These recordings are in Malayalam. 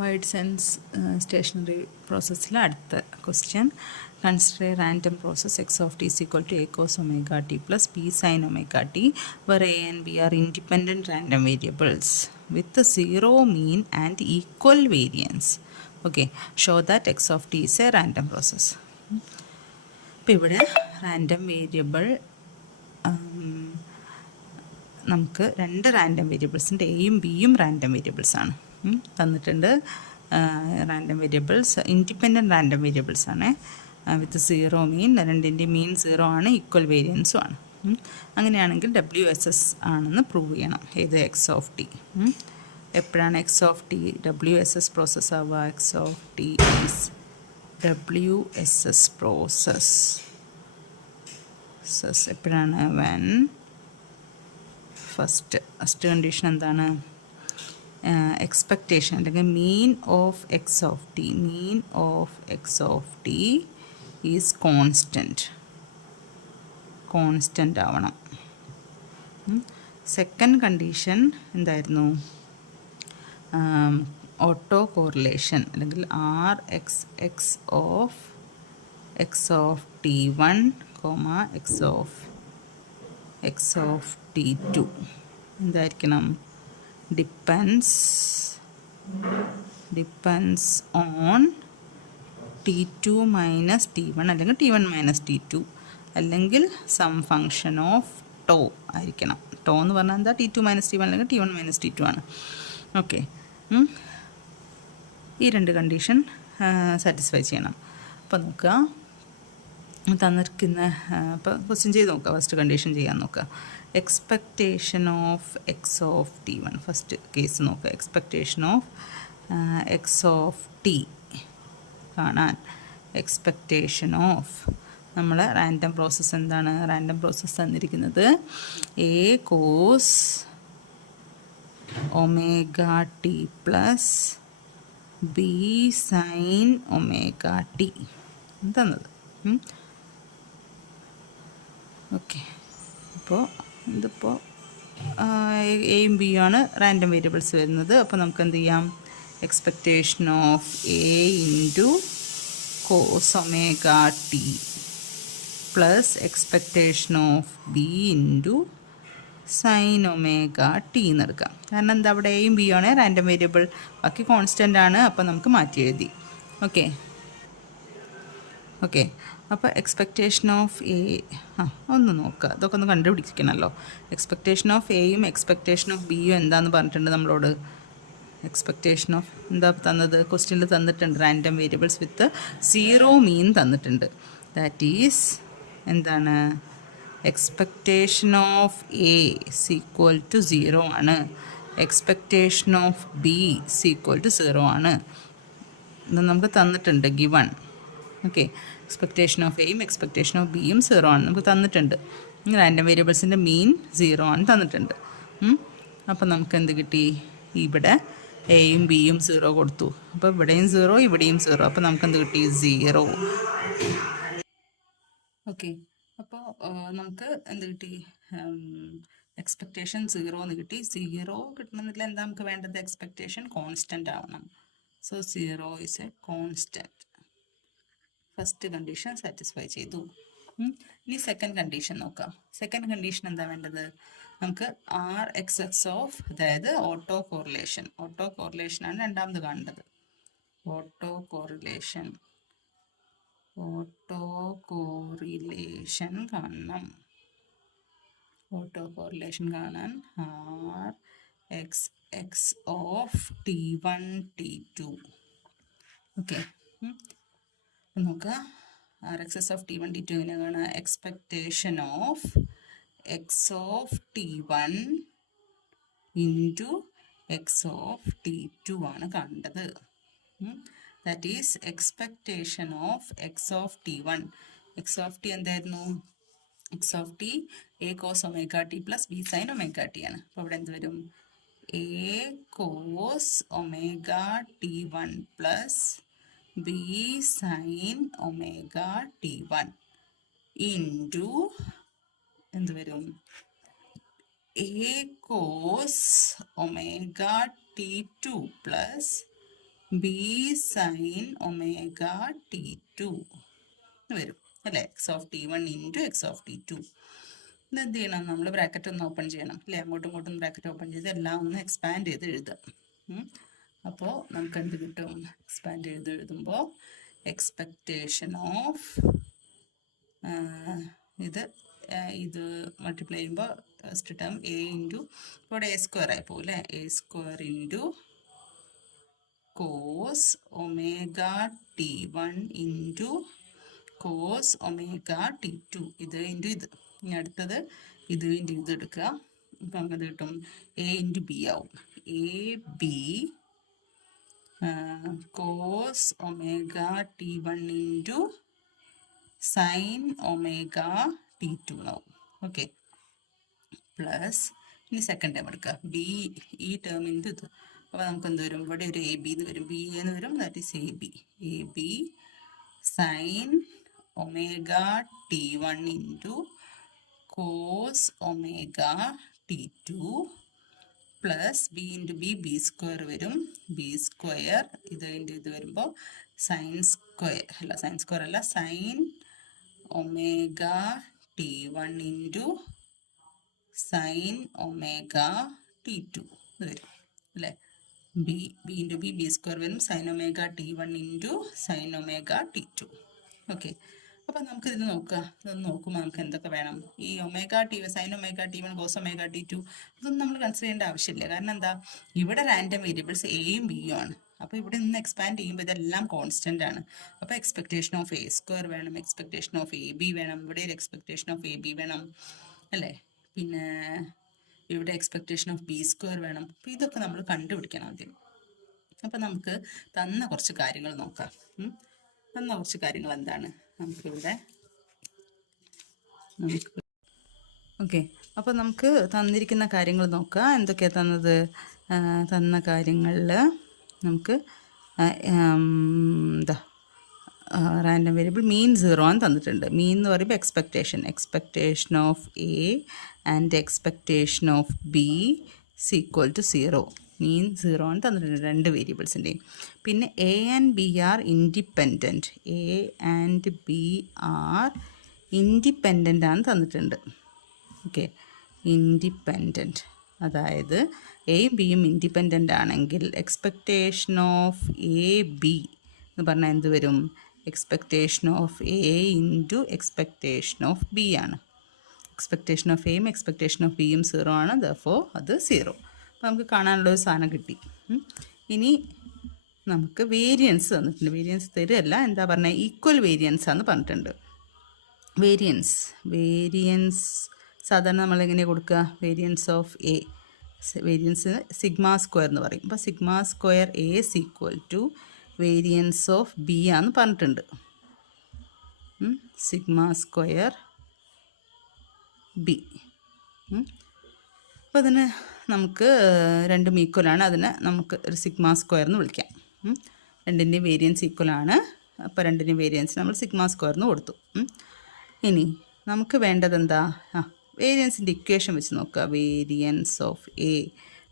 wide sense stationary processൽ അടുത്ത question. Consider a random process x of t is equal to a cos omega t plus b sin omega t, where a and b are independent random variables with a zero mean and equal variance. Okay, show that x of t is a random process. ഇപ്പോൾ ഇവിടെ റാൻഡം വേരിയബിൾ നമുക്ക് രണ്ട് റാൻഡം വേരിയബിൾസിൻ്റെ എയും ബിയും റാൻഡം വേരിയബിൾസാണ് തന്നിട്ടുണ്ട്. റാൻഡം വേരിയബിൾസ് ഇൻഡിപെൻഡൻറ്റ് റാൻഡം വേരിയബിൾസാണ് വിത്ത് സീറോ മീൻ, രണ്ടിൻ്റെ മീൻ സീറോ ആണ്, ഈക്വൽ വേരിയൻസും ആണ്. അങ്ങനെയാണെങ്കിൽ WSS ആണെന്ന് പ്രൂവ് ചെയ്യണം. ഏത് എക്സ് ഓഫ് ടി. എപ്പോഴാണ് x of t WSS process ആവുക? X of t is WSS process എപ്പോഴാണ്? വെൻ ഫസ്റ്റ് കണ്ടീഷൻ എന്താണ്? എക്സ്പെക്റ്റേഷൻ അല്ലെങ്കിൽ mean of x of t is constant ആവണം. സെക്കൻഡ് കണ്ടീഷൻ എന്തായിരുന്നു? ഓട്ടോ കോറിലേഷൻ അല്ലെങ്കിൽ RxX of T1, x of T2 എന്തായിരിക്കണം? Depends on T2 minus T1 അല്ലെങ്കിൽ T1 മൈനസ് T2 അല്ലെങ്കിൽ സം ഫങ്ഷൻ ഓഫ് ടോ ആയിരിക്കണം. ടോ എന്ന് പറഞ്ഞാൽ എന്താ? T2 മൈനസ് T1 അല്ലെങ്കിൽ T1 മൈനസ് T2 ആണ്. ഓക്കെ, ഈ രണ്ട് കണ്ടീഷൻ സാറ്റിസ്ഫൈ ചെയ്യണം. അപ്പോൾ നോക്കുക, തന്നിരിക്കുന്ന ഇപ്പോൾ ക്വസ്റ്റ്യൻ ചെയ്ത് നോക്കുക. ഫസ്റ്റ് കണ്ടീഷൻ ചെയ്യാൻ നോക്കുക. Expectation of x of T1 first case നോക്കുക. Expectation of x of t കാണാൻ എക്സ്പെക്റ്റേഷൻ ഓഫ് നമ്മളെ റാൻഡം പ്രോസസ്സ് എന്താണ്? റാൻഡം പ്രോസസ്സ് തന്നിരിക്കുന്നത് a cos omega T plus B sine omega t തന്നത്. ഓക്കെ, അപ്പോൾ ഇതിപ്പോൾ എയും ബിയും ആണ് റാൻഡം വേരിയബിൾസ് വരുന്നത്. അപ്പോൾ നമുക്ക് എന്ത് ചെയ്യാം? Expectation of A into cos omega T plus expectation of B into sine omega T എന്നെടുക്കാം. കാരണം എന്താ? അവിടെ എയും ബിയും ആണ് റാൻഡം വേരിയബിൾ, ബാക്കി കോൺസ്റ്റൻ്റ് ആണ്. അപ്പോൾ നമുക്ക് മാറ്റി എഴുതി. ഓക്കെ, അപ്പോൾ എക്സ്പെക്റ്റേഷൻ ഓഫ് എ ഒന്ന് നോക്കുക. ഇതൊക്കെ ഒന്ന് കണ്ടുപിടിക്കണമല്ലോ. എക്സ്പെക്റ്റേഷൻ ഓഫ് എയും എക്സ്പെക്റ്റേഷൻ ഓഫ് ബിയും എന്താന്ന് പറഞ്ഞിട്ടുണ്ട് നമ്മളോട്? എക്സ്പെക്റ്റേഷൻ ഓഫ് എന്താ തന്നത്? ക്വസ്റ്റ്യനിൽ തന്നിട്ടുണ്ട് random variables with zero mean തന്നിട്ടുണ്ട്. ദാറ്റ് ഈസ് എന്താണ്? Expectation of A equal to 0 ആണ്. Expectation of B equal to 0 ആണ്. ഇത് നമുക്ക് തന്നിട്ടുണ്ട്, ഗിവൺ. ഓക്കെ, എക്സ്പെക്റ്റേഷൻ ഓഫ് എയും എക്സ്പെക്റ്റേഷൻ ഓഫ് ബിയും 0 ആണ് നമുക്ക് തന്നിട്ടുണ്ട്. റാൻഡം വേരിയബിൾസിൻ്റെ മീൻ 0 ആണ് തന്നിട്ടുണ്ട്. അപ്പോൾ നമുക്ക് എന്ത് കിട്ടി? ഇവിടെ എയും ബിയും 0 കൊടുത്തു. അപ്പോൾ ഇവിടെയും 0, ഇവിടെയും 0. അപ്പോൾ നമുക്ക് എന്ത് കിട്ടി? 0. ഓക്കെ, അപ്പോൾ നമുക്ക് എന്ത് കിട്ടി? എക്സ്പെക്റ്റേഷൻ 0 എന്ന് കിട്ടി. 0 കിട്ടണമെന്നില്ല. എന്താ നമുക്ക് വേണ്ടത്? എക്സ്പെക്റ്റേഷൻ കോൺസ്റ്റൻ്റ് ആവണം. So 0 is A constant. First condition satisfy ചെയ്തു. ഇനി സെക്കൻഡ് കണ്ടീഷൻ നോക്കാം. സെക്കൻഡ് കണ്ടീഷൻ എന്താ വേണ്ടത്? നമുക്ക് RxX ഓഫ്, അതായത് ഓട്ടോ കോറിലേഷനാണ് രണ്ടാമത് കാണേണ്ടത്. ഓട്ടോ കോറിലേഷൻ കാണണം. ഓട്ടോ കോറിലേഷൻ കാണാൻ RxX of T1 T2. Okay, നോക്കുക. RxX ഓഫ് T1 T2 എങ്ങനെ കാണാം? Expectation of x of T1 into X of T2 ആണ് കണ്ടത്. That is expectation of x of T1. X of T എന്തായിരുന്നു? X of T A cos omega T plus B sine omega T ആണ്. അപ്പോൾ ഇവിടെ എന്ത് വരും? A cos omega T1 plus B sine omega T1 into എന്ത് വരും? A cos omega T2 plus B sine omega T2 വരും അല്ലേ. X of T1 into X of T2. ഇത് എന്ത് ചെയ്യണം, നമ്മൾ ബ്രാക്കറ്റ് ഒന്ന് ഓപ്പൺ ചെയ്യണം അല്ലേ. അങ്ങോട്ടും ഇങ്ങോട്ടും ബ്രാക്കറ്റ് ഓപ്പൺ ചെയ്ത് എല്ലാം ഒന്ന് എക്സ്പാൻഡ് ചെയ്ത് എഴുതാം. അപ്പോൾ നമുക്ക് എന്ത് കിട്ടും, എക്സ്പാൻഡ് ചെയ്ത് എഴുതുമ്പോൾ എക്സ്പെക്റ്റേഷൻ ഓഫ് ഇത് മൾട്ടിപ്ലൈ ചെയ്യുമ്പോൾ ഫസ്റ്റ് ടേം എ ഇൻറ്റു ഇവിടെ എ സ്ക്വയർ ആയി പോകും അല്ലേ. A square into cos omega T1 into cos omega T2. ഇത് ഇൻറ്റു ഇത്. ഇനി അടുത്തത് ഇത് ഇൻറ്റു ഇത് എടുക്കുക. അപ്പം അങ്ങനെ കിട്ടും എ ഇൻറ്റു ബി ആവും. A B cos omega T1 into sine omega T2 ആവും. ഓക്കെ, പ്ലസ് ഇനി സെക്കൻഡ് ടേം എടുക്കുക, ബി ഈ ടേം ഇൻറ്റു ഇത്. അപ്പോൾ നമുക്ക് എന്ത് വരും, ഇവിടെ ഒരു എ ബി എന്ന് വരും, ബി എന്ന് വരും, that is A B sine omega T1 into cos omega T2 plus B into B square വരും, ബി സ്ക്വയർ ഇത് ഇൻറ്റു ഇത് വരുമ്പോൾ സൈൻ സ്ക്വയർ അല്ല sine omega T1 into sine omega T2 ഇത് വരും അല്ലേ. ബി ഇൻറ്റു ബി സ്ക്വയർ വരും, sine omega T1 into sine omega T2. Okay, അപ്പം നമുക്കിത് ഇതൊന്ന് നോക്കുമ്പോൾ നമുക്ക് എന്തൊക്കെ വേണം. ഈ omega sine omega T1 cos omega T2 ഇതൊന്നും നമ്മൾ കൺസിഡർ ചെയ്യേണ്ട ആവശ്യമില്ല. കാരണം എന്താ, ഇവിടെ റാൻഡം വേരിയബിൾസ് എയും ബിയും ആണ്. അപ്പോൾ ഇവിടെ നിന്ന് എക്സ്പാൻഡ് ചെയ്യുമ്പോൾ ഇതെല്ലാം കോൺസ്റ്റൻ്റ് ആണ്. അപ്പോൾ എക്സ്പെക്റ്റേഷൻ ഓഫ് എ സ്ക്വയർ വേണം, എക്സ്പെക്റ്റേഷൻ ഓഫ് എ ബി വേണം, ഇവിടെ ഒരു എക്സ്പെക്റ്റേഷൻ ഓഫ് എ ബി വേണം അല്ലേ. പിന്നെ ഇവിടെ എക്സ്പെക്റ്റേഷൻ ഓഫ് ബി സ്ക്വയർ വേണം. അപ്പോൾ ഇതൊക്കെ നമ്മൾ കണ്ടുപിടിക്കണം ആദ്യം. അപ്പം നമുക്ക് തന്ന കുറച്ച് കാര്യങ്ങൾ നോക്കാം. തന്ന കുറച്ച് കാര്യങ്ങൾ എന്താണ് നമുക്കിവിടെ ഓക്കെ. അപ്പോൾ നമുക്ക് തന്നിരിക്കുന്ന കാര്യങ്ങൾ നോക്കാം. എന്തൊക്കെയാണ് തന്നത്? തന്ന കാര്യങ്ങളിൽ നമുക്ക് റാൻഡം വേരിയബിൾ മീൻ 0 ആണ് തന്നിട്ടുണ്ട്. മീൻ എന്ന് പറയുമ്പോൾ expectation of A and expectation of B equal to 0. Mean 0 ആണ് തന്നിട്ടുണ്ട് രണ്ട് വേരിയബിൾസിൻ്റെയും. പിന്നെ A and B are independent. A and B are independent ആണ് തന്നിട്ടുണ്ട്. ഓക്കെ, ഇൻഡിപെൻഡൻറ്റ് അതായത് എയും ബിയും ഇൻഡിപെൻഡൻ്റ് ആണെങ്കിൽ എക്സ്പെക്റ്റേഷൻ ഓഫ് എ ബി എന്ന് പറഞ്ഞാൽ എന്ത് വരും? Expectation of A into expectation of B ആണ്. എക്സ്പെക്റ്റേഷൻ ഓഫ് എയും എക്സ്പെക്റ്റേഷൻ ഓഫ് ബിയും 0 ആണ്. ദെർഫോർ അത് 0. അപ്പോൾ നമുക്ക് കാണാനുള്ളൊരു സാധനം കിട്ടി. ഇനി നമുക്ക് വേരിയൻസ് തന്നിട്ടുണ്ട്. വേരിയൻസ് തരുമല്ല, എന്താ പറഞ്ഞാൽ ഈക്വൽ വേരിയൻസ് ആണെന്ന് പറഞ്ഞിട്ടുണ്ട്. വേരിയൻസ് സാധാരണ നമ്മളെങ്ങനെ കൊടുക്കുക? Variance of A, variance sigma square എന്ന് പറയും. അപ്പോൾ sigma square A is equal to variance of B ആണെന്ന് പറഞ്ഞിട്ടുണ്ട്. Sigma square B. അപ്പോൾ അതിന് നമുക്ക് രണ്ടും ഈക്വലാണ്. അതിനെ നമുക്ക് ഒരു സിഗ്മ സ്ക്വയർ എന്ന് വിളിക്കാം. രണ്ടിൻ്റെയും വേരിയൻസ് ഈക്വലാണ്. അപ്പോൾ രണ്ടിൻ്റെയും വേരിയൻസ് നമ്മൾ സിഗ്മ സ്ക്വയർ എന്ന് കൊടുത്തു. ഇനി നമുക്ക് വേണ്ടത് എന്താ? വേരിയൻസിൻ്റെ ഇക്വേഷൻ വെച്ച് നോക്കുക. Variance of A.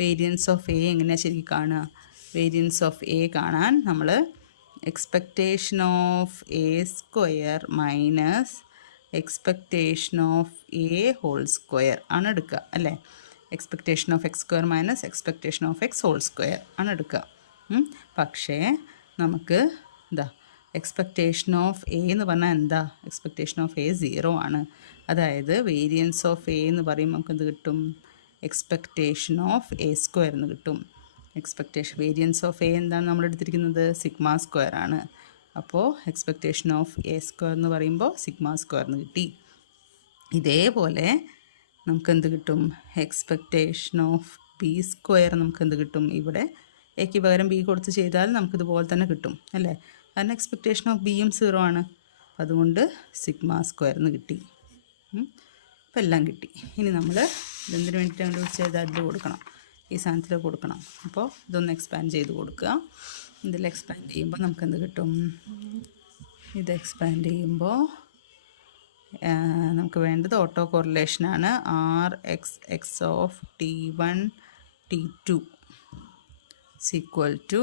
Variance of A എങ്ങനെയാണ് ശരിക്കും കാണുക? വേരിയൻസ് ഓഫ് എ കാണാൻ നമ്മൾ expectation of A square minus expectation of A whole square ആണ് എടുക്കുക അല്ലേ. Expectation of X square minus expectation of X whole square ആണ് എടുക്കുക. പക്ഷേ നമുക്ക് എക്സ്പെക്റ്റേഷൻ ഓഫ് എ എന്ന് പറഞ്ഞാൽ എന്താ? എക്സ്പെക്റ്റേഷൻ ഓഫ് എ 0 ആണ്. അതായത് വേരിയൻസ് ഓഫ് എ എന്ന് പറയുമ്പോൾ നമുക്ക് എന്ത് കിട്ടും? എക്സ്പെക്റ്റേഷൻ ഓഫ് എ സ്ക്വയർ എന്ന് കിട്ടും. വേരിയൻസ് ഓഫ് എ എന്താണ് നമ്മൾ എടുത്തിരിക്കുന്നത്? സിഗ്മ സ്ക്വയർ ആണ്. അപ്പോൾ എക്സ്പെക്റ്റേഷൻ ഓഫ് എ സ്ക്വയർ എന്ന് പറയുമ്പോൾ സിഗ്മ സ്ക്വയർ എന്ന് കിട്ടി. ഇതേപോലെ നമുക്കെന്ത് കിട്ടും? എക്സ്പെക്റ്റേഷൻ ഓഫ് ബി സ്ക്വയർ നമുക്കെന്ത് കിട്ടും? ഇവിടെ എക്ക് പകരം ബി കൊടുത്ത് ചെയ്താൽ നമുക്കിതുപോലെ തന്നെ കിട്ടും അല്ലേ. കാരണം എക്സ്പെക്റ്റേഷൻ ഓഫ് ബിയും 0 ആണ്. അതുകൊണ്ട് സിഗ്മ സ്ക്വയർ എന്ന് കിട്ടി. അപ്പോൾ എല്ലാം കിട്ടി. ഇനി നമ്മൾ ഇതെന്തിനു വേണ്ടിയിട്ട് കണ്ടുപിടിച്ചത്? അതിൽ കൊടുക്കണം, ഈ സാധനത്തിൽ കൊടുക്കണം. അപ്പോൾ ഇതൊന്ന് എക്സ്പാൻഡ് ചെയ്ത് കൊടുക്കുക. ഇതിൽ എക്സ്പാൻഡ് ചെയ്യുമ്പോൾ നമുക്കെന്ത് കിട്ടും? ഇത് എക്സ്പാൻഡ് ചെയ്യുമ്പോൾ നമുക്ക് വേണ്ടത് ഓട്ടോ കോറിലേഷനാണ്. X of T1 T2 equal to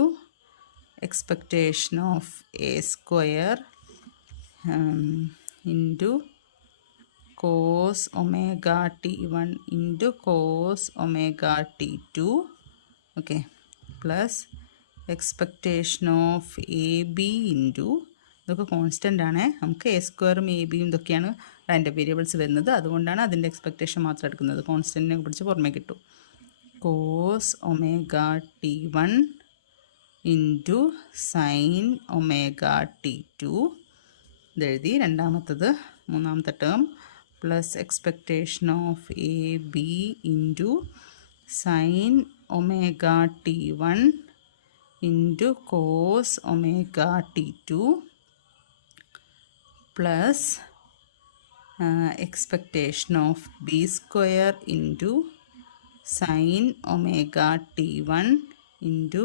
expectation of a square into cos omega t1 into cos omega t2, okay, plus expectation of ab into ഇതൊക്കെ കോൺസ്റ്റൻ്റ് ആണ്. നമുക്ക് എ സ്ക്വയറും എ ബിയും ഇതൊക്കെയാണ് റാൻഡം വേരിയബിൾസ് വരുന്നത്. അതുകൊണ്ടാണ് അതിൻ്റെ എക്സ്പെക്റ്റേഷൻ മാത്രം എടുക്കുന്നത്. കോൺസ്റ്റൻറ്റിനെ പിടിച്ച് പുറമേ കിട്ടും. Cos omega T one into sine omega T two ഇതെഴുതി. രണ്ടാമത്തത് മൂന്നാമത്തെ term plus expectation of a b into sine omega T one into cos omega T two plus expectation of b square into sin omega t1 into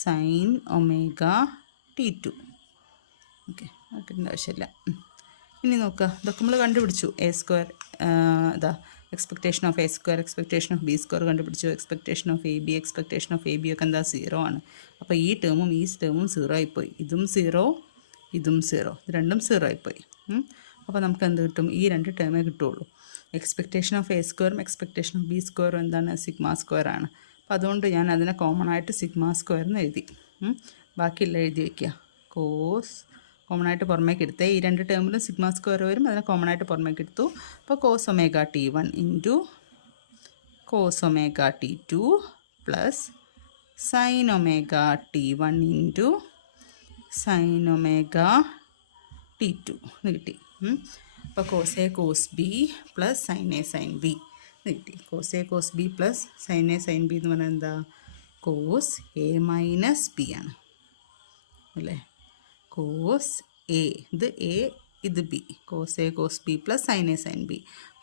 sin omega t2. Okay, ആക്കേണ്ട ആവശ്യമില്ല. ഇനി നോക്കുക, ഇതൊക്കെ നമ്മൾ കണ്ടുപിടിച്ചു. എ സ്ക്വയർ ഇതാ expectation of A square, expectation of b square കണ്ടുപിടിച്ചു. Expectation of a b, expectation of a b ഒക്കെ എന്താ 0 ആണ്. അപ്പോൾ ഈ ടേമും 0 ആയിപ്പോയി. ഇതും 0 ഇതും 0, ഇത് രണ്ടും 0 ആയിപ്പോയി. അപ്പോൾ നമുക്ക് എന്ത് കിട്ടും? ഈ രണ്ട് ടേമേ കിട്ടുള്ളൂ. എക്സ്പെക്റ്റേഷൻ ഓഫ് എ സ്ക്വയറും എക്സ്പെക്റ്റേഷൻ ഓഫ് ബി സ്ക്വയറും എന്താണ്? സിഗ്മ സ്ക്വയർ ആണ്. അപ്പോൾ അതുകൊണ്ട് ഞാൻ അതിനെ കോമൺ ആയിട്ട് സിഗ്മ സ്ക്വയർ എന്ന് എഴുതി. ബാക്കിയെല്ലാം എഴുതി വയ്ക്കുക. കോസ് കോമൺ ആയിട്ട് പുറമേക്ക് എടുത്തേ. ഈ രണ്ട് ടേമിലും സിഗ്മ സ്ക്വയർ വരും, അതിനെ കോമൺ ആയിട്ട് പുറമേക്ക് എടുത്തു. അപ്പോൾ cos omega T one into cos omega T two plus sine omega T one into sine omega T two എന്ന് കിട്ടി. അപ്പോൾ cos A cos B plus sine A sine B എന്ന് കിട്ടി. Cos A cos B plus sine A sine B എന്ന് പറഞ്ഞാൽ എന്താ? കോസ് എ മൈനസ് ബി ആണ് അല്ലേ? കോസ് എ, ഇത് എ ഇത് B. Cos A cos B plus sine A sine B.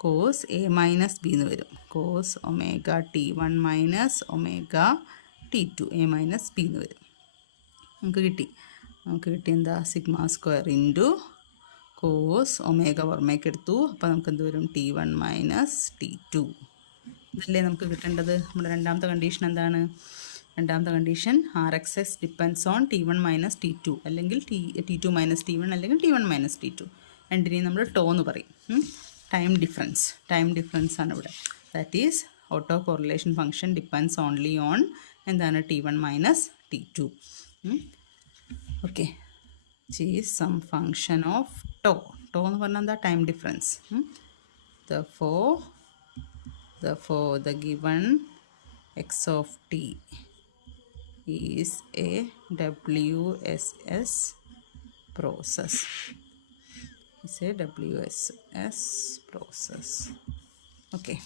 Cos A minus b എന്ന് വരും. Cos omega T one minus omega T two, a minus b എന്ന് വരും. നമുക്ക് കിട്ടി എന്താ? Sigma square into cos omega പുറമേക്ക് എടുത്തു. അപ്പോൾ നമുക്ക് എന്ത് വരും? T one minus t two. ഇതല്ലേ നമുക്ക് കിട്ടേണ്ടത്. നമ്മുടെ രണ്ടാമത്തെ കണ്ടീഷൻ എന്താണ്? രണ്ടാമത്തെ condition r x s depends on t one minus t two, അല്ലെങ്കിൽ t two minus t one, അല്ലെങ്കിൽ t one minus t two. രണ്ടിനെയും നമ്മൾ ടോ എന്ന് പറയും. ടൈം ഡിഫറൻസ് ആണ് ഇവിടെ. That is autocorrelation function depends only on എന്താണ്? T one minus t two. Okay, is some function of tau. Tau എന്ന് പറഞ്ഞാൽ എന്താ? Time difference. Therefore the given x of t is a WSS process. It's a WSS process. Okay.